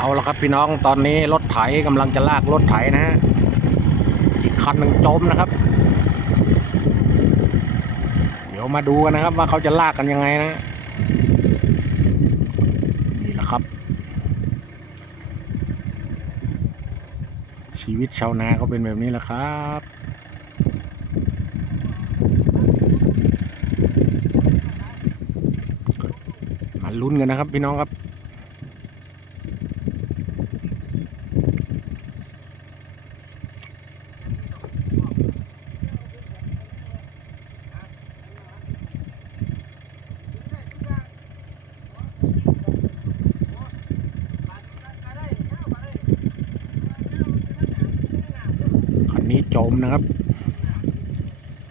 เอาละครับพี่น้องตอนนี้รถไถกำลังจะลากรถไถนะฮะอีกคันหนึ่งจมนะครับ เดี๋ยวมาดูกันนะครับ ว่าเขาจะลากกันยังไงนะนี่แหละครับ ชีวิตชาวนาก็เป็นแบบนี้แหละครับมาลุ้นกันนะครับพี่น้องครับ มนะครับ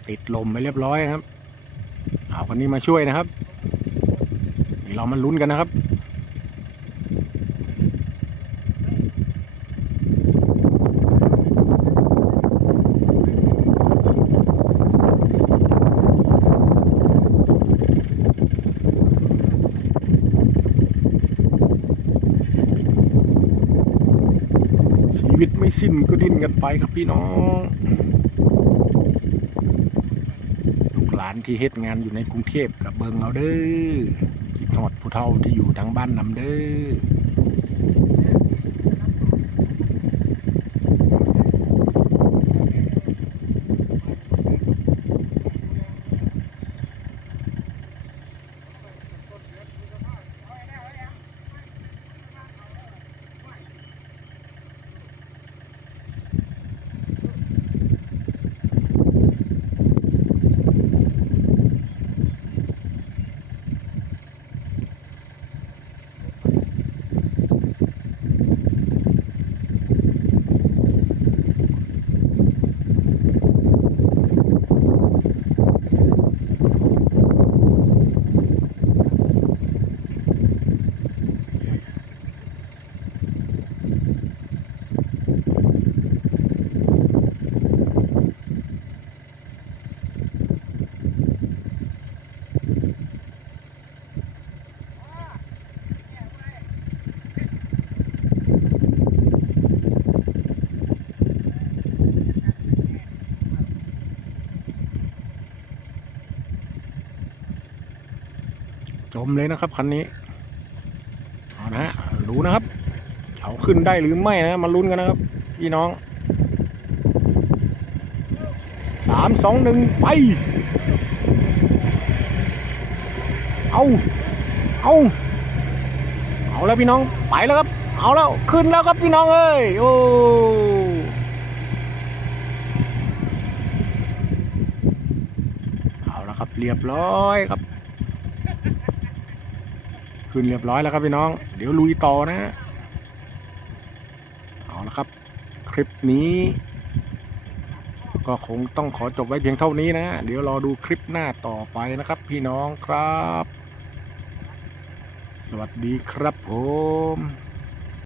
ติดลมไปเรียบร้อยครับ เอาคนนี้มาช่วยนะครับนี่เรามาลุ้นกันนะครับ วิตไม่สิ้นก็ดิ้นกันไปครับพี่น้องลูกหลานที่เฮ็ดงานอยู่ในกรุงเทพกับเบิงเอาเด้อคิดฮอดผู้เฒ่าที่อยู่ทางบ้านนำเด้อ จมเลยนะครับคันนี้เอานะฮะดูนะครับเอาขึ้นได้หรือไม่นะมาลุ้นกันนะครับพี่น้องสามสองหนึ่งไป เอาเอาเอาแล้วพี่น้องไปแล้วครับ เอาแล้วขึ้นแล้วครับพี่น้องเอ้ยโอ้เอาแล้วครับเรียบร้อยครับ ขึ้นเรียบร้อยแล้วครับพี่น้อง เดี๋ยวลุยต่อนะ เอาละครับ คลิปนี้ ก็คงต้องขอจบไว้เพียงเท่านี้นะ เดี๋ยวรอดูคลิปหน้าต่อไปนะครับ พี่น้องครับ สวัสดีครับผม